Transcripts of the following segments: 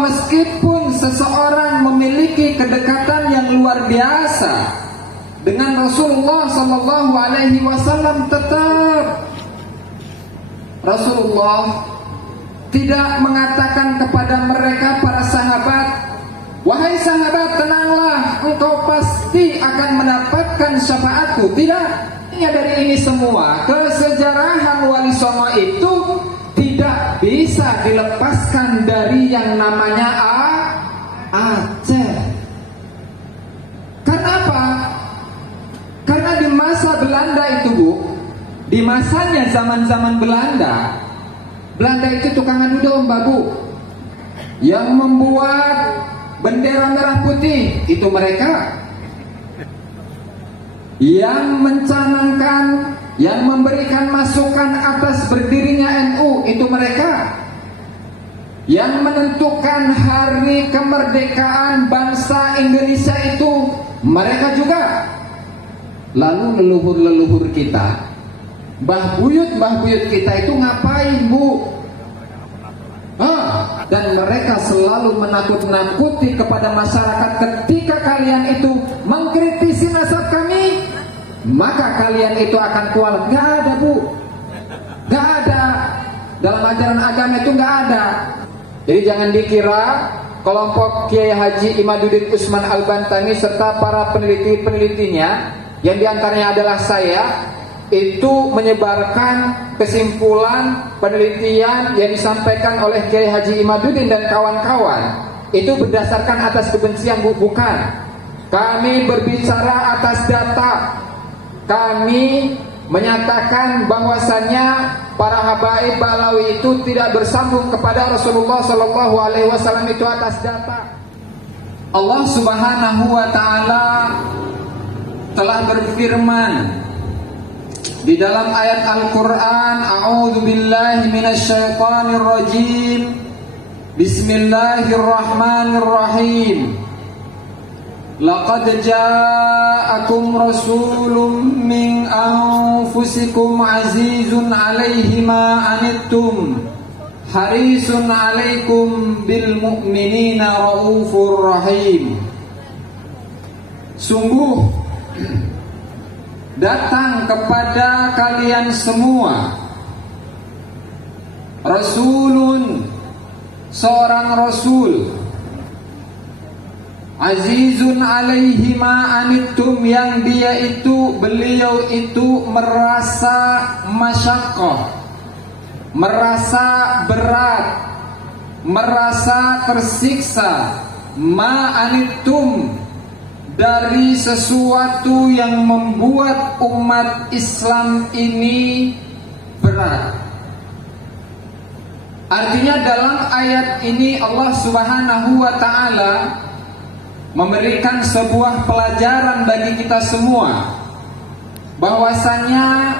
bahwa meskipun seseorang memiliki kedekatan yang luar biasa dengan Rasulullah sallallahu alaihi wasallam, tetap Rasulullah tidak mengatakan kepada mereka para sahabat, "Wahai sahabat, tenanglah, engkau pasti akan mendapatkan syafaatku." Tidak. Dari ini semua, kesejarahan Wali Songo itu tidak bisa dilepaskan dari yang namanya Aceh. Karena apa? Karena di masa Belanda itu, Bu, di masanya zaman-zaman Belanda itu tukangan domba, Bu. Yang membuat bendera merah putih itu mereka. Yang mencanangkan, yang memberikan masukan atas berdirinya NU itu mereka. Yang menentukan hari kemerdekaan bangsa Indonesia itu mereka juga. Lalu leluhur-leluhur kita, mbah buyut kita itu ngapain, Bu? Dan mereka selalu menakut-nakuti kepada masyarakat, ketika kalian itu mengkritisi nasab kami, maka kalian itu akan kualat. Gak ada, Bu, gak ada. Dalam ajaran agama itu gak ada. Jadi jangan dikira kelompok Kiai Haji Imaduddin Usman Al-Bantami serta para peneliti-penelitinya, yang diantaranya adalah saya, itu menyebarkan kesimpulan penelitian yang disampaikan oleh Kiai Haji Imaduddin dan kawan-kawan itu berdasarkan atas kebencian, bukan. Kami berbicara atas data. Kami menyatakan bahwasannya para habaib Balawi itu tidak bersambung kepada Rasulullah Sallallahu Alaihi Wasallam itu atas data. Allah Subhanahu Wa Taala telah berfirman di dalam ayat Al-Quran, "A'udzu billahi minasyaitonir rajim. Bismillahirrahmanirrahim. Laqad ja'akum rasulun min anfusikum azizun 'alaihi ma anittum harisun 'alaikum bil mu'minina raufur rahim." Sungguh datang kepada kalian semua Rasulun, seorang Rasul, azizun alaihi ma anittum, yang beliau itu merasa masyaqqah, merasa berat, merasa tersiksa, ma anittum, dari sesuatu yang membuat umat Islam ini berat. Artinya dalam ayat ini Allah Subhanahu wa Ta'ala memberikan sebuah pelajaran bagi kita semua, bahwasanya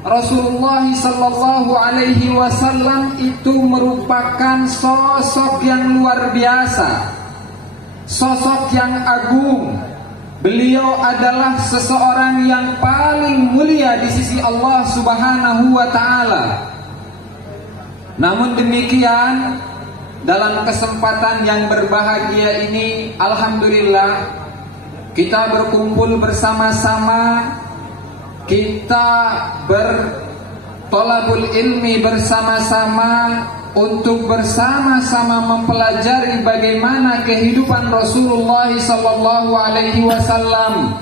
Rasulullah Sallallahu Alaihi Wasallam itu merupakan sosok yang luar biasa, sosok yang agung. Beliau adalah seseorang yang paling mulia di sisi Allah Subhanahu wa Ta'ala. Namun demikian, dalam kesempatan yang berbahagia ini, alhamdulillah, kita berkumpul bersama-sama, kita bertolabul ilmi bersama-sama, untuk bersama-sama mempelajari bagaimana kehidupan Rasulullah Sallallahu Alaihi Wasallam.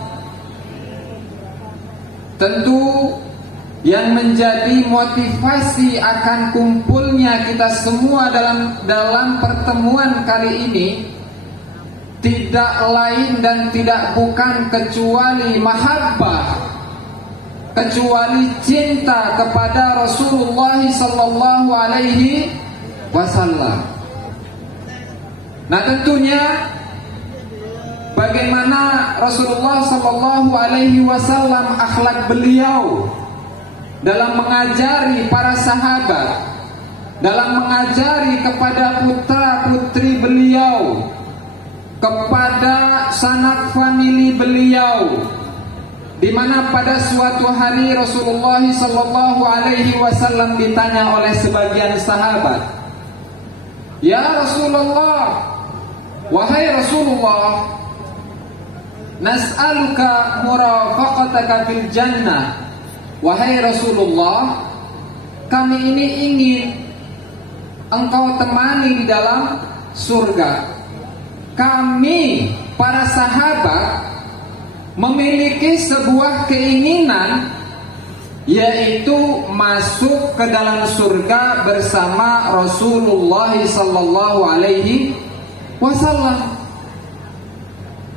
Tentu yang menjadi motivasi akan kumpulnya kita semua dalam pertemuan kali ini tidak lain dan tidak bukan kecuali mahabbah, kecuali cinta kepada Rasulullah Sallallahu Alaihi Wasallam. Nah, tentunya bagaimana Rasulullah Sallallahu Alaihi Wasallam, akhlak beliau dalam mengajari para sahabat, dalam mengajari kepada putra-putri beliau, kepada sanak famili beliau, di mana pada suatu hari Rasulullah Sallallahu Alaihi Wasallam ditanya oleh sebagian sahabat, Ya Rasulullah, wahai Rasulullah, nas'aluka murafaqataka fil jannah. Wahai Rasulullah, kami ini ingin engkau temani di dalam surga. Kami para sahabat memiliki sebuah keinginan, yaitu masuk ke dalam surga bersama Rasulullah sallallahu alaihi wasallam.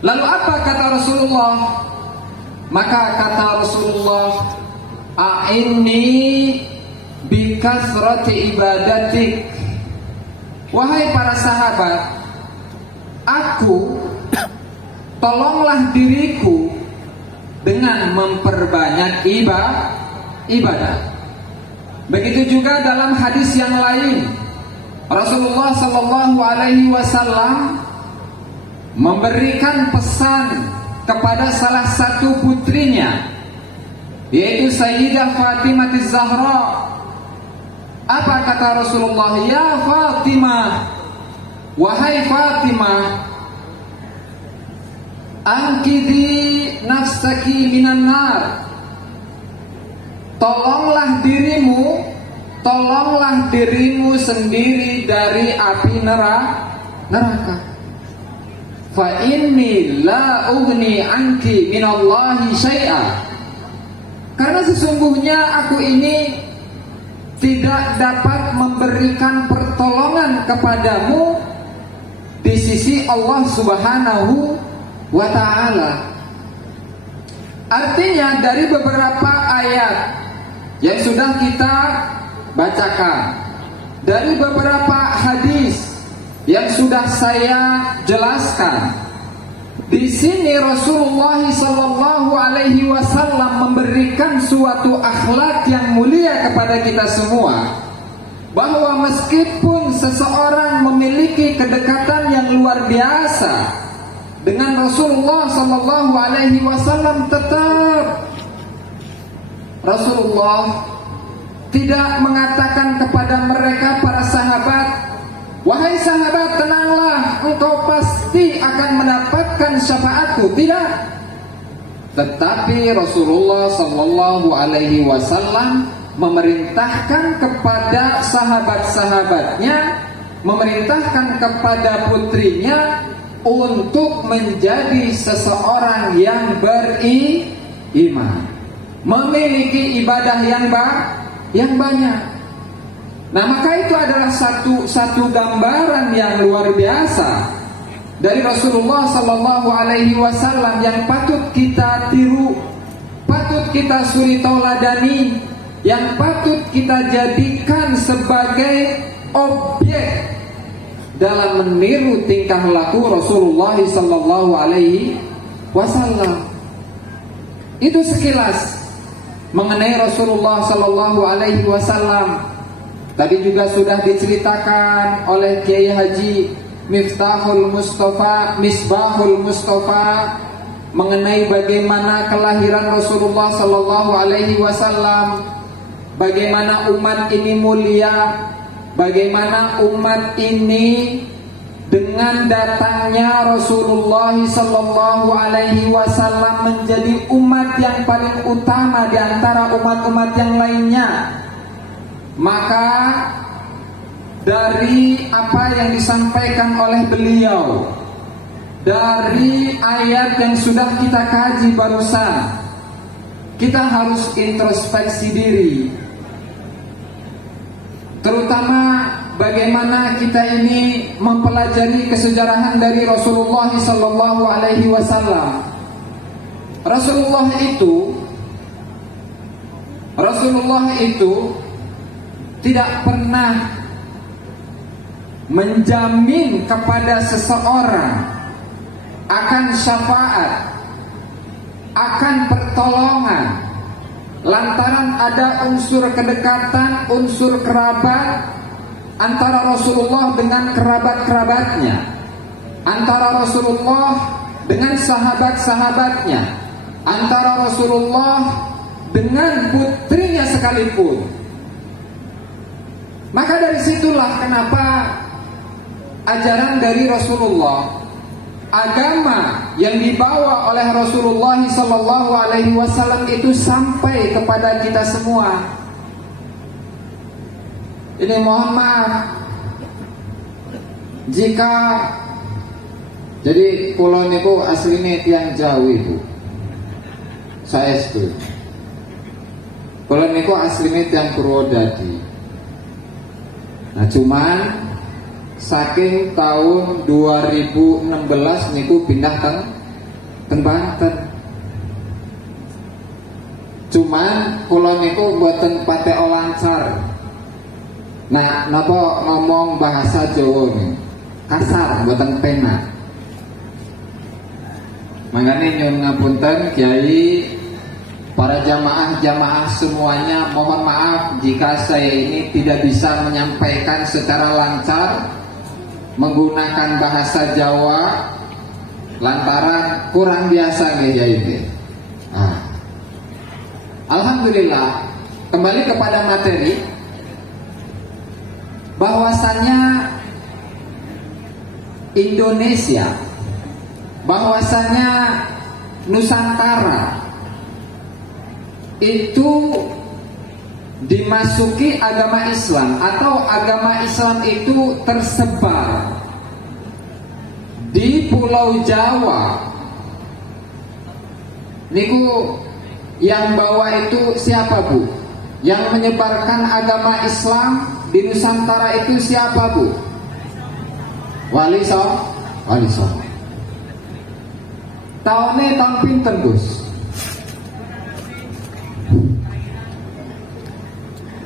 Lalu apa kata Rasulullah? Maka kata Rasulullah, a'inni bikasrati ibadatik. Wahai para sahabat, tolonglah diriku dengan memperbanyak ibadah. Begitu juga dalam hadis yang lain, Rasulullah sallallahu alaihi wasallam memberikan pesan kepada salah satu putrinya, yaitu Sayyidah Fatimah Az-Zahra. Apa kata Rasulullah? Ya Fatimah, wahai Fatimah, angkidi nafsaki minan nar. Tolonglah dirimu sendiri dari api neraka. Fa inni la ughni anki minallahi syai'a. Karena sesungguhnya aku ini tidak dapat memberikan pertolongan kepadamu di sisi Allah Subhanahu wa ta'ala. Artinya dari beberapa ayat yang sudah kita bacakan, dari beberapa hadis yang sudah saya jelaskan, di sini Rasulullah sallallahu alaihi wasallam memberikan suatu akhlak yang mulia kepada kita semua, bahwa meskipun seseorang memiliki kedekatan yang luar biasa dengan Rasulullah sallallahu alaihi wasallam, tetap Rasulullah tidak mengatakan kepada mereka para sahabat, wahai sahabat, tenanglah, engkau pasti akan mendapatkan syafaatku. Tidak. Tetapi Rasulullah sallallahu alaihi wasallam memerintahkan kepada sahabat-sahabatnya, memerintahkan kepada putrinya untuk menjadi seseorang yang beriman, memiliki ibadah yang banyak. Nah, maka itu adalah satu gambaran yang luar biasa dari Rasulullah sallallahu alaihi wasallam yang patut kita tiru, patut kita suri tauladani, yang patut kita jadikan sebagai objek dalam meniru tingkah laku Rasulullah sallallahu alaihi wasallam. Itu sekilas mengenai Rasulullah sallallahu alaihi wasallam. Tadi juga sudah diceritakan oleh Kiai Haji Misbahul Mustafa mengenai bagaimana kelahiran Rasulullah sallallahu alaihi wasallam, bagaimana umat ini mulia, bagaimana umat ini dengan datangnya Rasulullah sallallahu alaihi wasallam menjadi umat yang paling utama di antara umat-umat yang lainnya. Maka dari apa yang disampaikan oleh beliau, dari ayat yang sudah kita kaji barusan, kita harus introspeksi diri, terutama bagaimana kita ini mempelajari kesejarahan dari Rasulullah sallallahu alaihi wasallam. Rasulullah itu tidak pernah menjamin kepada seseorang akan syafaat, akan pertolongan, lantaran ada unsur kedekatan, unsur kerabat antara Rasulullah dengan kerabat-kerabatnya, antara Rasulullah dengan sahabat-sahabatnya, antara Rasulullah dengan putrinya sekalipun. Maka dari situlah kenapa ajaran dari Rasulullah, agama yang dibawa oleh Rasulullah Sallallahu Alaihi Wasallam itu sampai kepada kita semua. Ini mohon maaf jika jadi pulau niku aslinya tiang jauh itu, saya setuju. Pulau niku aslinya tiang Purwodadi. Nah cuman saking tahun 2016 niku pindah teng Banten. Cuman pulau niku buatan pate lancar. Nah, napa ngomong bahasa Jawa nih kasar, buatan pena. Makanya nyuwun ngapunten Kiai, para jamaah-jamaah semuanya, mohon maaf jika saya ini tidak bisa menyampaikan secara lancar menggunakan bahasa Jawa lantaran kurang biasa nih Kiai. Alhamdulillah, kembali kepada materi, bahwasannya Indonesia, bahwasannya Nusantara itu dimasuki agama Islam, atau agama Islam itu tersebar di Pulau Jawa. Niku yang bawa itu siapa Bu? Yang menyebarkan agama Islam di Nusantara itu siapa Bu? Wali Songo. Tahunnya tahun pinten Gus?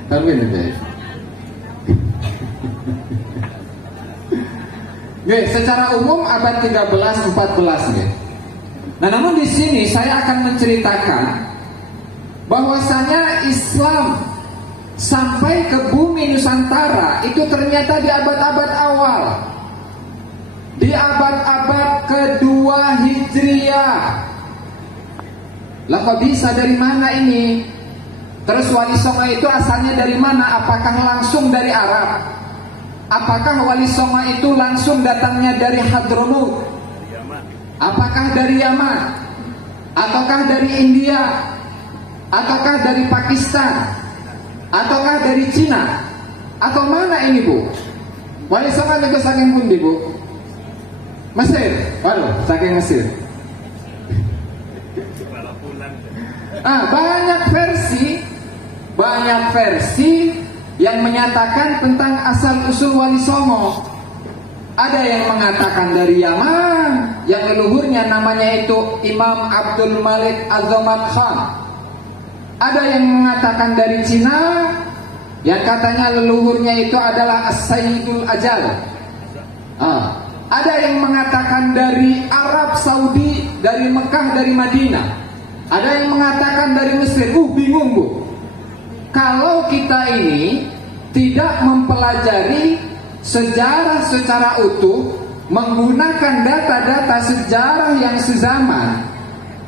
Tahun pinten guys? Secara umum abad 13-14 nih. Nah namun di sini saya akan menceritakan bahwasanya Islam sampai ke bumi Nusantara itu ternyata di abad-abad awal, di abad-abad kedua Hijriah. Lah kok bisa, dari mana ini? Terus Wali Songo itu asalnya dari mana? Apakah langsung dari Arab? Apakah Wali Songo itu langsung datangnya dari Hadramut? Apakah dari Yaman? Ataukah dari India? Ataukah dari Pakistan? Ataukah dari Cina? Atau mana ini Bu? Wali Songo itu saking pundi Bu? Mesir? Waduh, saking Mesir. Banyak versi yang menyatakan tentang asal-usul Wali Songo. Ada yang mengatakan dari Yaman, yang leluhurnya namanya itu Imam Abdul Malik Az-Zamad Khan. Ada yang mengatakan dari Cina, yang katanya leluhurnya itu adalah As-Sayyidul Ajal. Ada yang mengatakan dari Arab Saudi, dari Mekah, dari Madinah. Ada yang mengatakan dari Mesir. Bingung Bu. Kalau kita ini tidak mempelajari sejarah secara utuh, menggunakan data-data sejarah yang sezaman,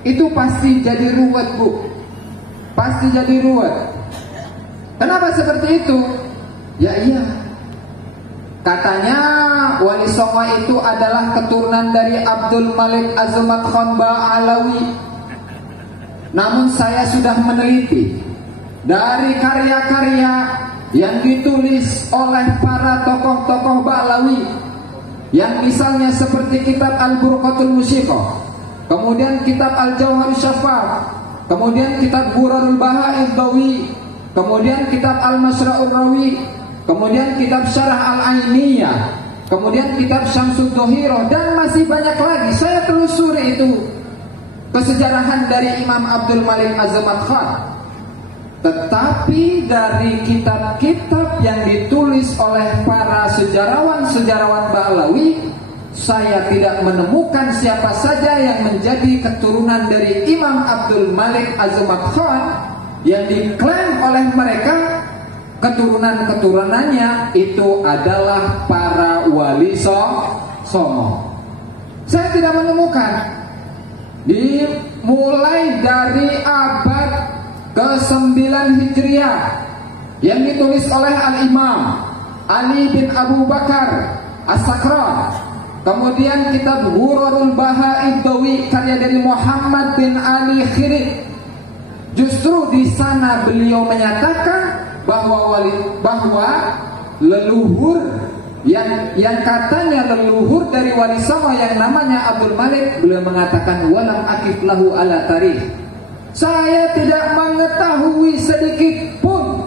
itu pasti jadi ruwet Bu. Pasti jadi ruwet. Kenapa seperti itu? Ya iya, katanya Wali Songo itu adalah keturunan dari Abdul Malik Az-Zamad Khan Ba'alawi. Namun saya sudah meneliti dari karya-karya yang ditulis oleh para tokoh-tokoh Ba'alawi, yang misalnya seperti kitab Al-Burqatul Musyiqah, kemudian kitab Al-Jawharus Syafaf, kemudian kitab Burarul Baha'id Dawi, kemudian kitab Al-Masra'ul Rawi, kemudian kitab Syarah Al-Ainiyah, kemudian kitab Syamsud Dohiro, dan masih banyak lagi. Saya telusuri itu kesejarahan dari Imam Abdul Malik Az-Zamad Khan. Tetapi dari kitab-kitab yang ditulis oleh para sejarawan-sejarawan Ba'alawi, saya tidak menemukan siapa saja yang menjadi keturunan dari Imam Abdul Malik Az-Zamad Khan yang diklaim oleh mereka keturunan-keturunannya itu adalah para Wali Songo. Saya tidak menemukan. Dimulai dari abad ke-9 Hijriah yang ditulis oleh Al-Imam Ali bin Abu Bakar As-Sakran, kemudian kitab Ghurarul Baha'id Dawi karya dari Muhammad bin Ali Khirid. Justru di sana beliau menyatakan bahwa leluhur yang katanya leluhur dari Wali Songo yang namanya Abdul Malik, beliau mengatakan walam akif lahu ala tarikh. Saya tidak mengetahui sedikit pun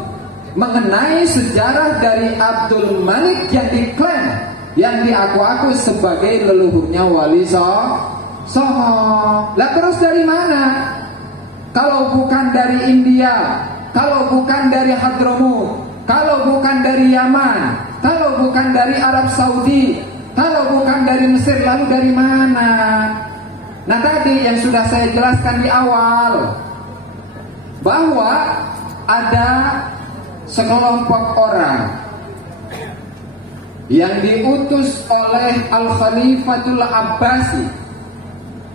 mengenai sejarah dari Abdul Malik yang diklaim, yang diaku-aku sebagai leluhurnya Wali Songo. Lah terus dari mana? Kalau bukan dari India, kalau bukan dari Hadramut, kalau bukan dari Yaman, kalau bukan dari Arab Saudi, kalau bukan dari Mesir, lalu dari mana? Nah tadi yang sudah saya jelaskan di awal, bahwa ada sekelompok orang yang diutus oleh Al-Khalifatul Abbasi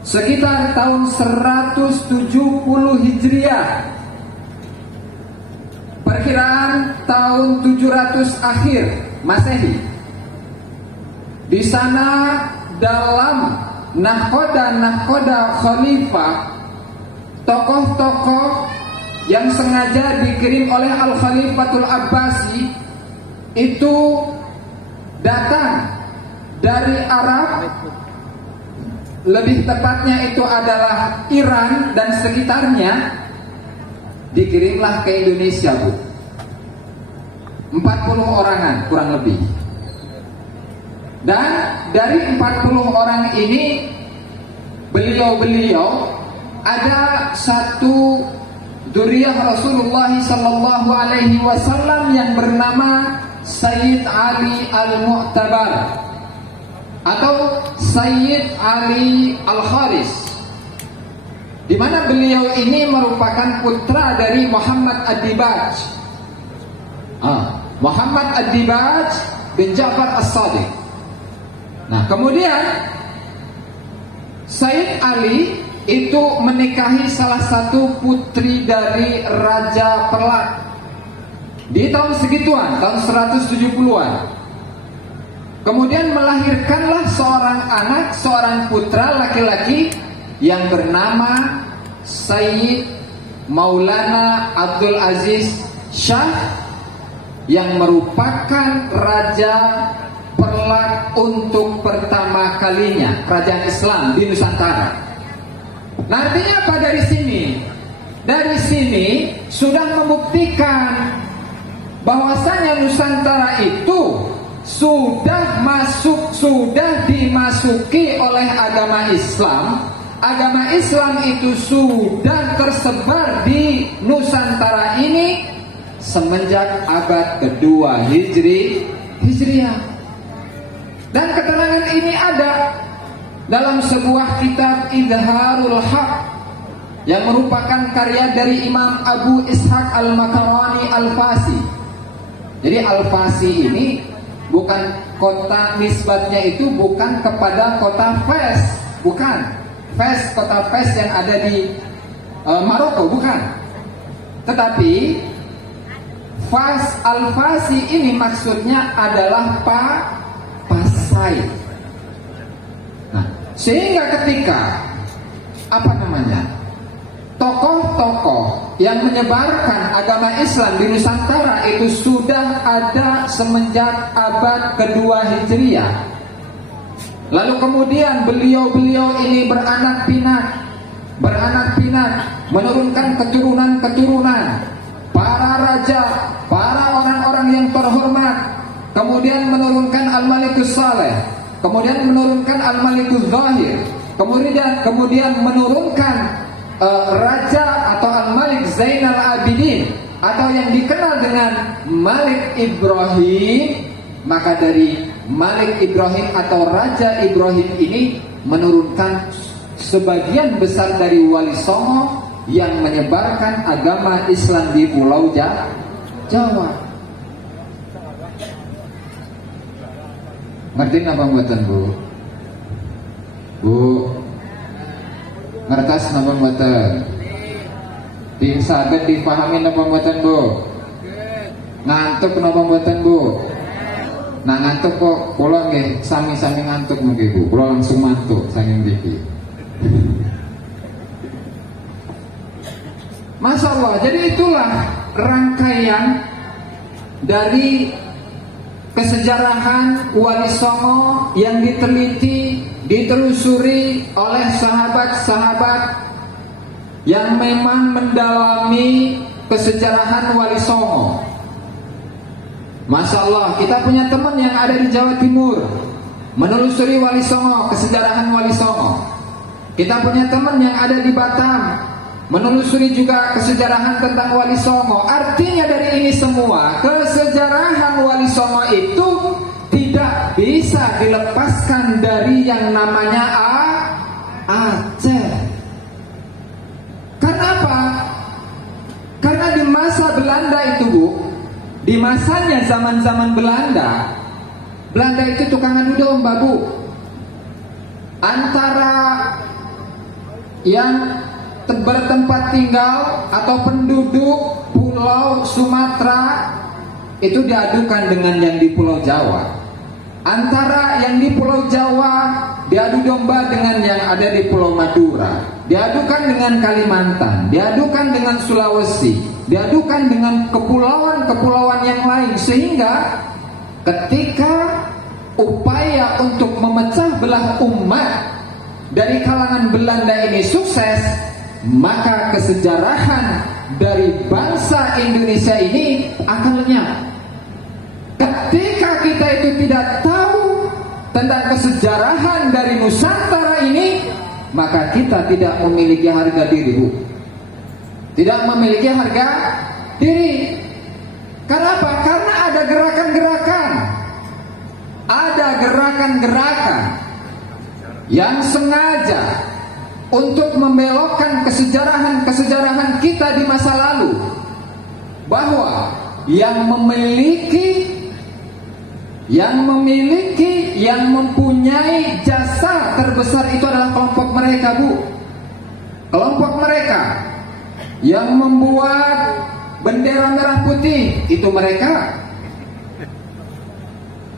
sekitar tahun 170 Hijriah, perkiraan tahun 700 akhir Masehi. Di sana dalam nahkoda khalifah, tokoh-tokoh yang sengaja dikirim oleh Al-Khalifatul Abbasi itu datang dari Arab, lebih tepatnya itu adalah Iran dan sekitarnya, dikirimlah ke Indonesia, Bu. 40 orangan kurang lebih. Dan dari 40 orang ini, beliau ada satu dzurriyyah Rasulullah sallallahu alaihi wasallam yang bernama Sayyid Ali Al-Mu'tabar atau Sayyid Ali Al-Kharis, di mana beliau ini merupakan putra dari Muhammad Ad-Dibaj. Muhammad Ad-Dibaj bin Ja'far As-Sadiq. Nah, kemudian Sayyid Ali itu menikahi salah satu putri dari Raja Perlat di tahun segituan, tahun 170-an. Kemudian melahirkanlah seorang anak, seorang putra laki-laki yang bernama Sayyid Maulana Abdul Aziz Shah, yang merupakan Raja Perlat untuk pertama kalinya, kerajaan Islam di Nusantara. Nah, artinya apa dari sini? Dari sini sudah membuktikan bahwasanya Nusantara itu sudah dimasuki oleh agama Islam. Agama Islam itu sudah tersebar di Nusantara ini semenjak abad kedua Hijriah. Dan keterangan ini ada dalam sebuah kitab Idharul Haq yang merupakan karya dari Imam Abu Ishaq Al-Makarani Al-Fasi. Jadi Al-Fasi ini bukan kota, nisbatnya itu bukan kepada kota Fes, bukan Fes, kota Fes yang ada di Maroko, bukan. Tetapi Fas Al-Fasi ini maksudnya adalah Pasai. Nah, sehingga ketika tokoh-tokoh yang menyebarkan agama Islam di Nusantara itu sudah ada semenjak abad kedua Hijriah. Lalu kemudian beliau ini beranak pinak, menurunkan keturunan-keturunan, para raja, para orang-orang yang terhormat, kemudian menurunkan Al-Malikus Saleh, kemudian menurunkan Al-Malikus Zahir, kemudian menurunkan Raja atau Al-Malik Zainal Abidin atau yang dikenal dengan Malik Ibrahim. Maka dari Malik Ibrahim atau Raja Ibrahim ini menurunkan sebagian besar dari Wali Songo yang menyebarkan agama Islam di Pulau Jawa. Ngerti apa buatan, Bu? Bu, ngertas napa mboten? Saged dipahami napa mboten, Bu? Ngantuk napa mboten, Bu? Nah ngantuk kok, kula nggih sami-sami ngantuk nggih Bu. Kula langsung mantuk saking mriki. Masya Allah, jadi itulah rangkaian dari kesejarahan Wali Songo yang diteliti, ditelusuri oleh sahabat-sahabat yang memang mendalami kesejarahan Wali Songo. Masya Allah, kita punya teman yang ada di Jawa Timur menelusuri Wali Songo, kesejarahan Wali Songo. Kita punya teman yang ada di Batam menelusuri juga kesejarahan tentang Wali Songo. Artinya dari ini semua, kesejarahan Wali Songo itu tidak bisa dilepaskan dari yang namanya Aceh. Karena apa? Karena di masa Belanda itu Bu, di masanya zaman-zaman Belanda itu tukang adu domba Bu, antara yang bertempat tinggal atau penduduk Pulau Sumatera itu diadukan dengan yang di Pulau Jawa, antara yang di Pulau Jawa diadu domba dengan yang ada di Pulau Madura, diadukan dengan Kalimantan, diadukan dengan Sulawesi, diadukan dengan kepulauan-kepulauan yang lain. Sehingga ketika upaya untuk memecah belah umat dari kalangan Belanda ini sukses, maka kesejarahan dari bangsa Indonesia ini akan lenyap. Ketika kita itu tidak tahu tentang kesejarahan dari Nusantara ini, maka kita tidak memiliki harga diri Bu. Tidak memiliki harga diri. Karena apa? Karena ada gerakan-gerakan, ada gerakan-gerakan yang sengaja untuk membelokkan kesejarahan kita di masa lalu, bahwa yang mempunyai jasa terbesar itu adalah kelompok mereka Bu. Kelompok mereka yang membuat bendera merah putih itu mereka,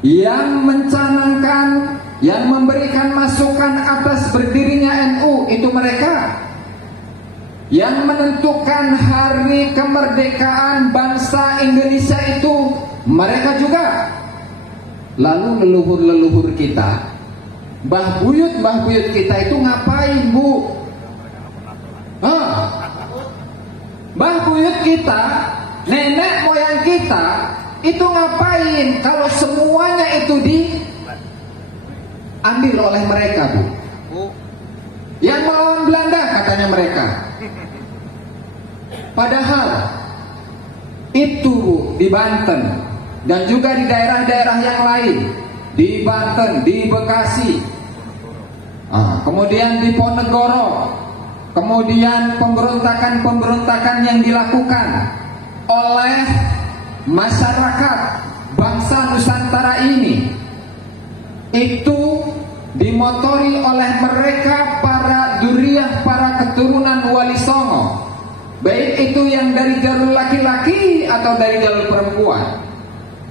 yang mencanangkan, yang memberikan masukan atas berdirinya NU itu mereka, yang menentukan hari kemerdekaan bangsa Indonesia itu mereka juga. Lalu leluhur-leluhur kita, mbah buyut kita itu ngapain Bu? Mbah buyut kita, nenek moyang kita itu ngapain kalau semuanya itu diambil oleh mereka Bu? Yang melawan Belanda katanya mereka. Padahal itu Bu, di Banten dan juga di daerah-daerah yang lain, di Banten, di Bekasi, kemudian di Ponegoro, kemudian pemberontakan yang dilakukan oleh masyarakat bangsa Nusantara ini itu dimotori oleh mereka, para duriah, para keturunan Wali Songo, baik itu yang dari jalur laki-laki atau dari jalur perempuan.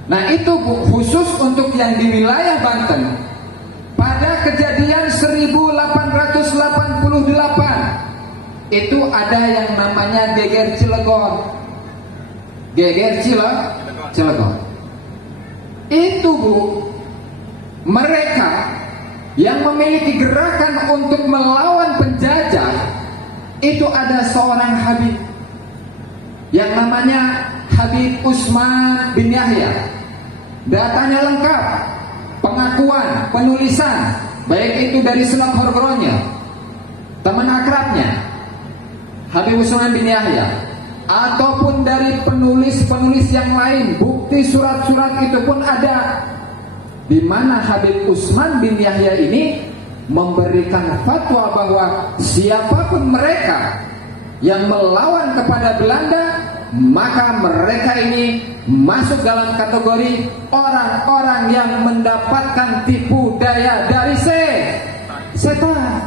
Nah itu Bu, khusus untuk yang di wilayah Banten, pada kejadian 1888 itu ada yang namanya Geger Cilegon. Geger Cilegon itu Bu, mereka yang memiliki gerakan untuk melawan penjajah, itu ada seorang Habib yang namanya Habib Usman bin Yahya. Datanya lengkap, pengakuan, penulisan, baik itu dari Selat Horgronya, teman akrabnya Habib Usman bin Yahya, ataupun dari penulis-penulis yang lain. Bukti surat-surat itu pun ada, di mana Habib Usman bin Yahya ini memberikan fatwa bahwa siapapun mereka yang melawan kepada Belanda, maka mereka ini masuk dalam kategori orang-orang yang mendapatkan tipu daya dari setan.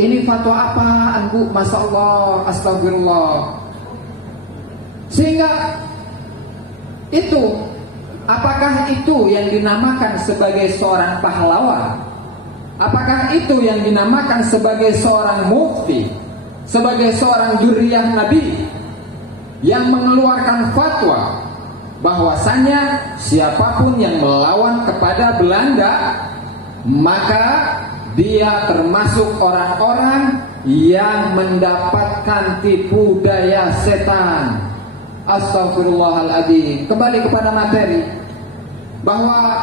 Ini fatwa apa, Bu? Masya Allah, astagfirullah. Sehingga itu Apakah itu yang dinamakan sebagai seorang pahlawan? Apakah itu yang dinamakan sebagai seorang mufti, sebagai seorang dzurriyyah Nabi yang mengeluarkan fatwa bahwasanya siapapun yang melawan kepada Belanda maka dia termasuk orang-orang yang mendapatkan tipu daya setan. Astagfirullahaladzim. Kembali kepada materi, bahwa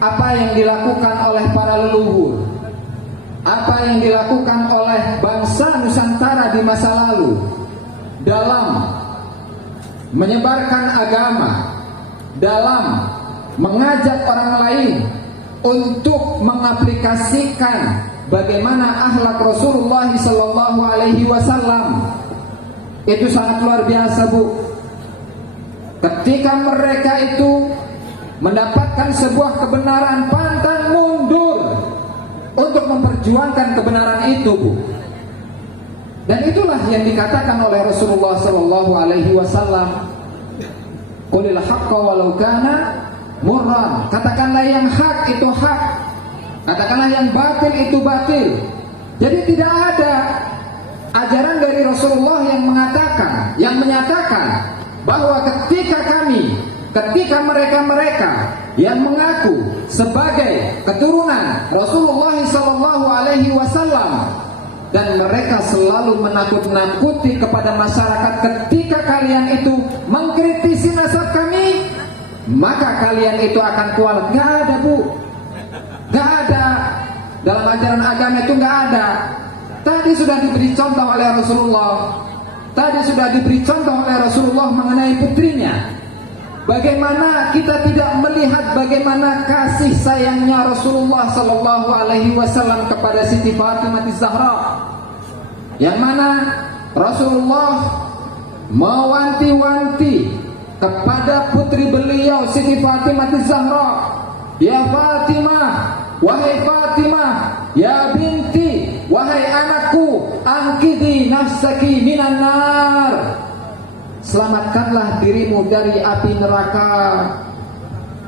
apa yang dilakukan oleh para leluhur, apa yang dilakukan oleh bangsa Nusantara di masa lalu dalam menyebarkan agama, dalam mengajak orang lain untuk mengaplikasikan bagaimana akhlak Rasulullah sallallahu alaihi wasallam, itu sangat luar biasa, Bu. Ketika mereka itu mendapatkan sebuah kebenaran, pantang mundur untuk memperjuangkan kebenaran itu, Bu. Dan itulah yang dikatakan oleh Rasulullah sallallahu alaihi wasallam, qulil haqqa walau kana murran. Katakanlah yang hak itu hak, katakanlah yang batil itu batil. Jadi tidak ada ajaran dari Rasulullah yang mengatakan, yang menyatakan bahwa ketika mereka yang mengaku sebagai keturunan Rasulullah sallallahu alaihi wasallam dan mereka selalu menakut-nakuti kepada masyarakat, ketika kalian itu mengkritisi nasab kami, maka kalian itu akan kualat. Gak ada, Bu. Gak ada. Dalam ajaran agama itu gak ada. Tadi sudah diberi contoh oleh Rasulullah. Tadi sudah diberi contoh oleh Rasulullah mengenai putrinya. Bagaimana kita tidak melihat bagaimana kasih sayangnya Rasulullah sallallahu alaihi wasallam kepada Siti Fatimah Az-Zahra, yang mana Rasulullah mewanti-wanti kepada putri beliau Siti Fatimah Az-Zahra, ya Fatimah, wahai Fatimah, ya binti, wahai anakku, angkidi nafsaki minan nar. Selamatkanlah dirimu dari api neraka.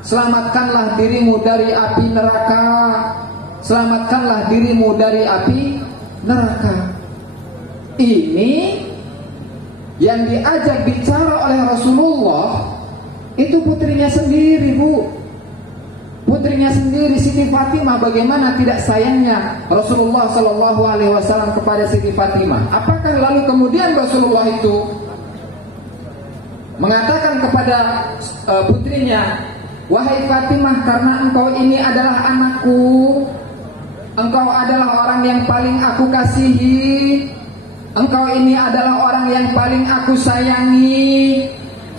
Selamatkanlah dirimu dari api neraka. Selamatkanlah dirimu dari api neraka. Ini yang diajak bicara oleh Rasulullah itu putrinya sendiri, Bu. Putrinya sendiri, Siti Fatimah. Bagaimana tidak sayangnya Rasulullah sallallahu alaihi wasallam kepada Siti Fatimah? Apakah lalu kemudian Rasulullah itu mengatakan kepada putrinya, wahai Fatimah, karena engkau ini adalah anakku, engkau adalah orang yang paling aku kasihi, engkau ini adalah orang yang paling aku sayangi,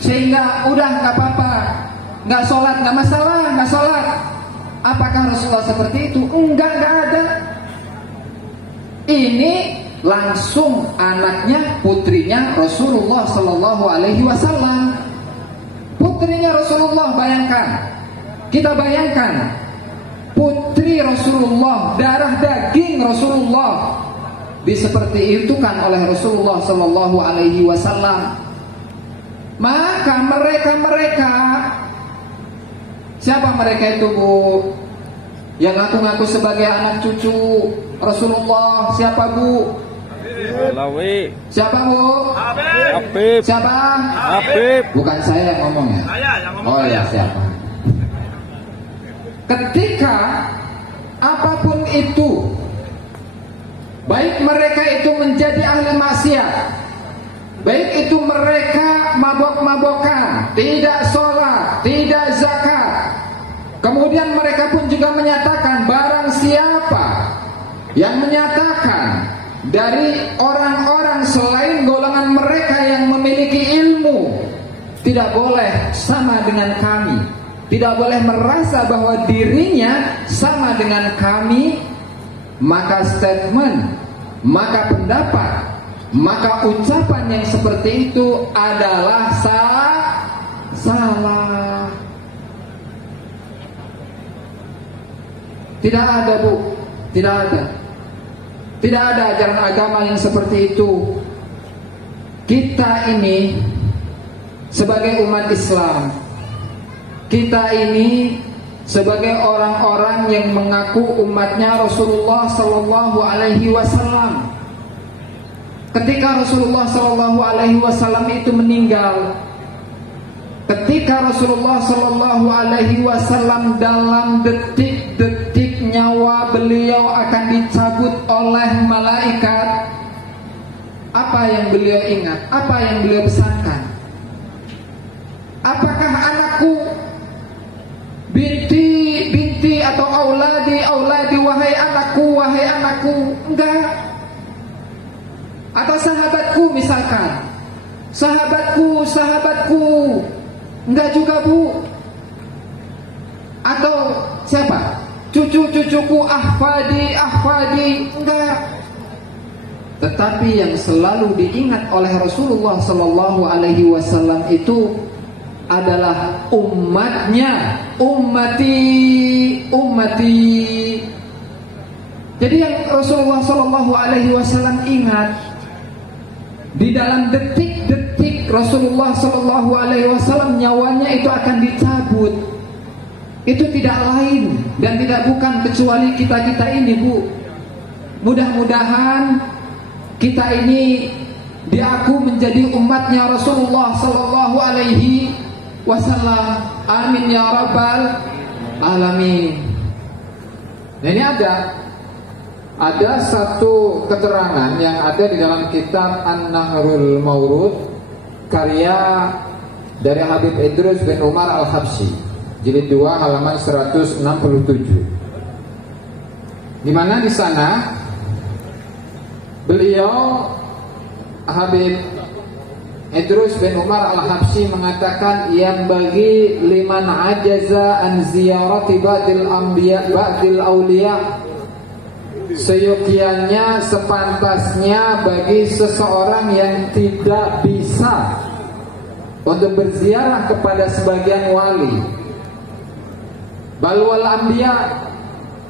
sehingga udah gak apa-apa, gak sholat, gak masalah, gak sholat. Apakah Rasulullah seperti itu? Enggak, gak ada. Ini langsung anaknya, putrinya Rasulullah sallallahu alaihi wasallam. Putrinya Rasulullah, bayangkan. Kita bayangkan putri Rasulullah, darah daging Rasulullah diseperti itu kan oleh Rasulullah sallallahu alaihi wasallam. Maka mereka siapa mereka itu, Bu? Yang ngaku-ngaku sebagai anak cucu Rasulullah, siapa, Bu? Alawi. Siapa, Bu? Habib. Siapa? Habib. Bukan saya yang ngomong ya? Saya yang ngomong. Oh ya, siapa? Ketika apapun itu, baik mereka itu menjadi ahli maksiat, baik itu mereka mabok-mabokan, tidak sholat, tidak zakat, kemudian mereka pun juga menyatakan, barang siapa yang menyatakan dari orang-orang selain golongan mereka yang memiliki ilmu tidak boleh sama dengan kami, tidak boleh merasa bahwa dirinya sama dengan kami, maka statement, maka pendapat, maka ucapan yang seperti itu adalah salah. Tidak ada, Bu. Tidak ada. Tidak ada ajaran agama yang seperti itu. Kita ini sebagai umat Islam, kita ini sebagai orang-orang yang mengaku umatnya Rasulullah Sallallahu Alaihi Wasallam. Ketika Rasulullah Sallallahu Alaihi Wasallam itu meninggal, ketika Rasulullah Sallallahu Alaihi Wasallam dalam detik-detik nyawa beliau akan dicabut oleh malaikat, apa yang beliau ingat? Apa yang beliau pesankan? Apakah anakku, binti atau auladi, wahai anakku? Enggak. Atau sahabatku misalkan, sahabatku, enggak juga, Bu. Atau siapa? Cucu-cucuku, ahfadi, enggak. Tetapi yang selalu diingat oleh Rasulullah Sallallahu Alaihi Wasallam itu adalah umatnya, ummati. Jadi yang Rasulullah Sallallahu Alaihi Wasallam ingat, di dalam detik-detik Rasulullah Sallallahu Alaihi Wasallam nyawanya itu akan dicabut, itu tidak lain dan tidak bukan kecuali kita ini, Bu. Mudah-mudahan kita ini diaku menjadi umatnya Rasulullah Sallallahu Alaihi Wasallam. Amin ya rabbal alamin. Nah, ini ada satu keterangan yang ada di dalam kitab An-Nahrul Mawrud, karya dari Habib Idrus bin Umar Al-Habsyi, jilid 2 halaman 167. Di mana di sana beliau, Habib Idrus bin Umar Al-Habsyi, mengatakan yang bagi liman ajaza an ziyarati ba'dil anbiya ba'dil auliya, seyogianya, sepantasnya bagi seseorang yang tidak bisa untuk berziarah kepada sebagian wali, bal wal anbiya,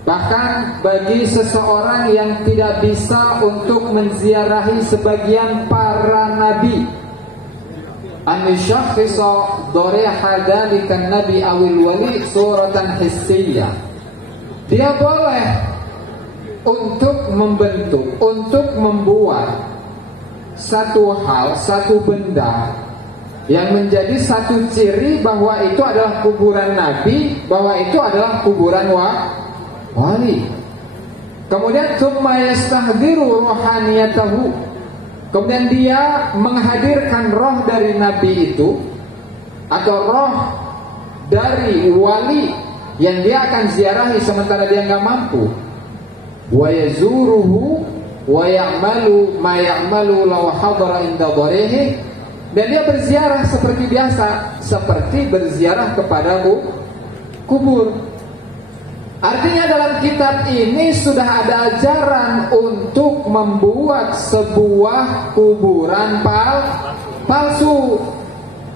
bahkan bagi seseorang yang tidak bisa untuk menziarahi sebagian para nabi, an yashakhisa dariha dzalika nabi awil wali suratan hissiyah, dia boleh untuk membentuk, untuk membuat satu hal, satu benda yang menjadi satu ciri bahwa itu adalah kuburan nabi, bahwa itu adalah kuburan wali. Kemudian tsumma yastahdiru ruhaniyatahu, kemudian dia menghadirkan roh dari nabi itu atau roh dari wali yang dia akan ziarahi sementara dia nggak mampu. Wa yazuruhu wa ya'malu ma ya'malu law hadara inda dharihi, dan dia berziarah seperti biasa, seperti berziarah kepada kubur. Artinya dalam kitab ini sudah ada ajaran untuk membuat sebuah kuburan palsu.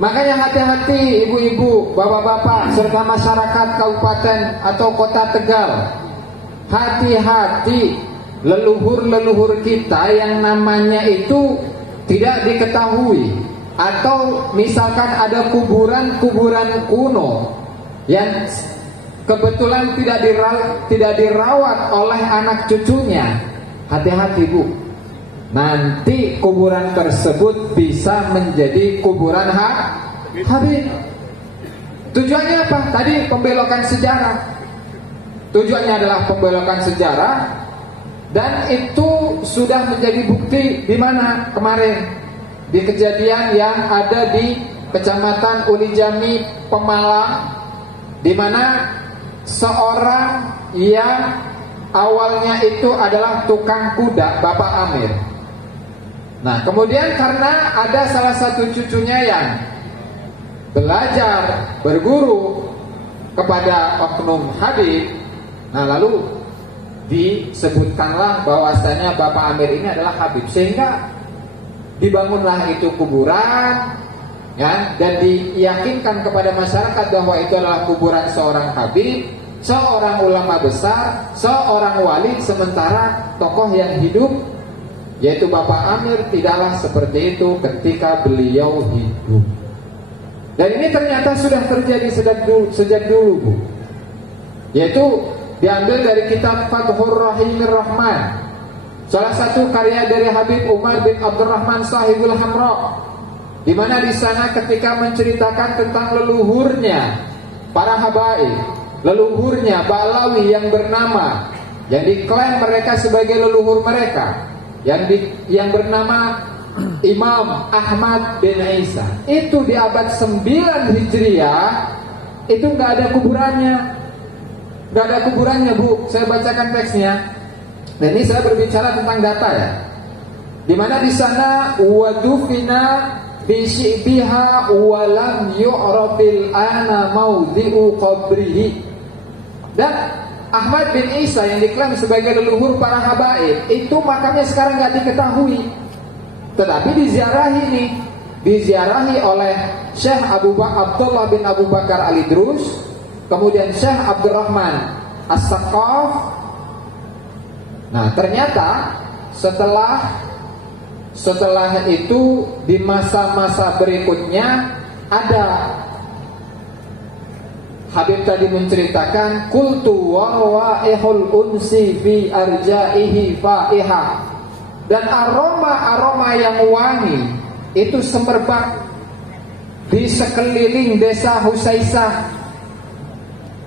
Makanya hati-hati ibu-ibu, bapak-bapak, serta masyarakat kabupaten atau kota Tegal. Hati-hati, leluhur-leluhur kita yang namanya itu tidak diketahui, atau misalkan ada kuburan-kuburan kuno yang kebetulan tidak dirawat oleh anak cucunya. Hati-hati, Bu. Nanti kuburan tersebut bisa menjadi kuburan Habib. Tujuannya apa? Tadi pembelokan sejarah. Tujuannya adalah pembelokan sejarah, dan itu sudah menjadi bukti di mana kemarin, di kejadian yang ada di Kecamatan Ulijami, Pemalang, di mana seorang yang awalnya itu adalah tukang kuda, Bapak Amir. Nah, kemudian karena ada salah satu cucunya yang belajar, berguru kepada oknum Habib, nah lalu disebutkanlah bahwasanya Bapak Amir ini adalah Habib, sehingga dibangunlah itu kuburan, ya, dan diyakinkan kepada masyarakat bahwa itu adalah kuburan seorang Habib, seorang ulama besar, seorang wali, sementara tokoh yang hidup yaitu Bapak Amir tidaklah seperti itu ketika beliau hidup. Dan ini ternyata sudah terjadi sejak dulu, Bu. Yaitu diambil dari kitab Fathur Rahimir Rahman, salah satu karya dari Habib Umar bin Abdurrahman Sahibul Hamra, di mana di sana ketika menceritakan tentang leluhurnya para habaib, leluhurnya Ba'lawi yang bernama, yang diklaim mereka sebagai leluhur mereka, yang bernama Imam Ahmad bin Isa, itu di abad 9 Hijriah itu nggak ada kuburannya, Bu. Saya bacakan teksnya. Dan ini saya berbicara tentang data ya, di mana di sana wadufina biha walam yu'rafil ana maudhi'u qabrihi. Dan Ahmad bin Isa yang diklaim sebagai leluhur para habaib itu makamnya sekarang nggak diketahui. Tetapi diziarahi oleh Syekh Abdullah bin Abu Bakar Al-Idrus, kemudian Syekh Abdurrahman As-Saqaf. Nah, ternyata setelah itu di masa-masa berikutnya ada Habib tadi menceritakan qultu wa waihul unsi fi arja'ihi fa'iha. Dan aroma yang wangi itu semerbak di sekeliling desa Husaisah.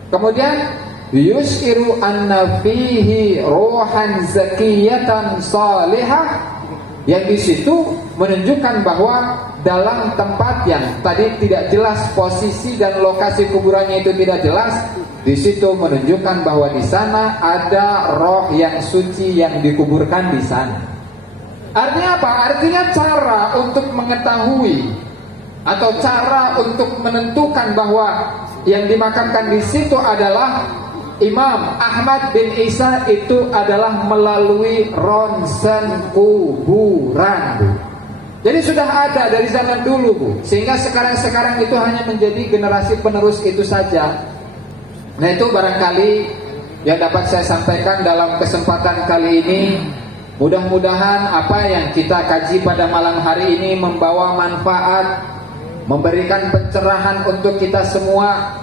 Kemudian yus'iru anna fihi ruhan zakiyatan salihah, yang di situ menunjukkan bahwa dalam tempat yang tadi tidak jelas posisi dan lokasi kuburannya itu tidak jelas, di situ menunjukkan bahwa di sana ada roh yang suci yang dikuburkan di sana. Artinya apa? Artinya cara untuk mengetahui atau cara untuk menentukan bahwa yang dimakamkan di situ adalah Imam Ahmad bin Isa itu adalah melalui ronsen kuburan, Bu. Jadi sudah ada dari zaman dulu, Bu. Sehingga sekarang itu hanya menjadi generasi penerus itu saja. Nah, itu barangkali yang dapat saya sampaikan dalam kesempatan kali ini. Mudah-mudahan apa yang kita kaji pada malam hari ini membawa manfaat, memberikan pencerahan untuk kita semua,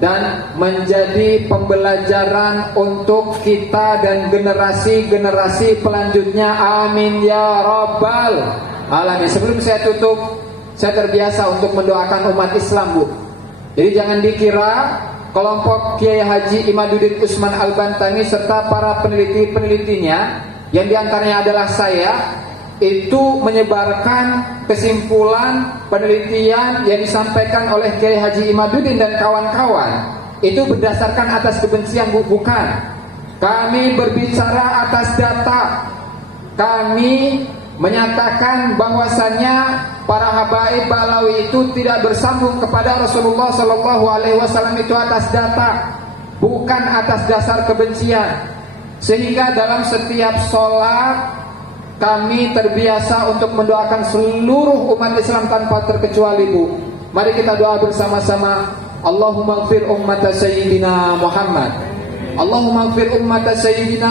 dan menjadi pembelajaran untuk kita dan generasi-generasi selanjutnya. Amin ya rabbal alamin. Sebelum saya tutup, saya terbiasa untuk mendoakan umat Islam, Bu. Jadi jangan dikira kelompok Kiai Haji Imaduddin Usman Al-Bantani serta para peneliti-penelitinya, yang diantaranya adalah saya, itu menyebarkan kesimpulan penelitian yang disampaikan oleh Kiai Haji Imaduddin dan kawan-kawan itu berdasarkan atas kebencian, bukan. Kami berbicara atas data. Kami menyatakan bahwasannya para habaib Ba'lawi itu tidak bersambung kepada Rasulullah SAW itu atas data, bukan atas dasar kebencian. Sehingga dalam setiap sholat kami terbiasa untuk mendoakan seluruh umat Islam tanpa terkecuali, Bu. Mari kita doa bersama-sama. Allahumma ighfir ummata sayyidina Muhammad. Allahumma ighfir ummata sayyidina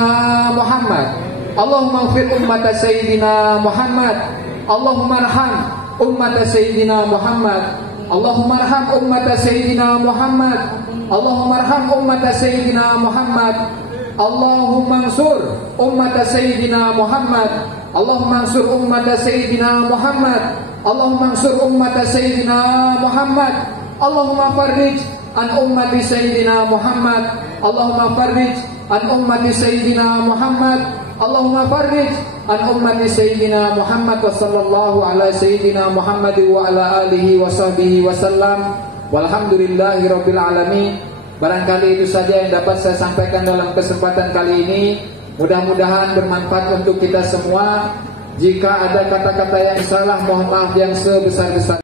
Muhammad. Allahumma ighfir ummata sayyidina Muhammad. Allahumma arham ummata sayyidina Muhammad. Allahumma arham ummata sayyidina Muhammad. Allahumma arham ummata sayyidina Muhammad. Allahumma ansur ummata sayyidina Muhammad. Allahumma ansur ummata sayyidina Muhammad. Allahumma ansur ummata sayyidina Muhammad. Allahumma farrij an ummati sayyidina Muhammad. Allahumma farrij an ummati sayyidina Muhammad. Allahumma farrij an ummati sayyidina Muhammad. Wa sallallahu ala sayyidina Muhammad wa ala alihi wa sahbihi wa sallam. Walhamdulillahi rabbil alamin. Barangkali itu saja yang dapat saya sampaikan dalam kesempatan kali ini. Mudah-mudahan bermanfaat untuk kita semua. Jika ada kata-kata yang salah, mohon maaf yang sebesar-besar.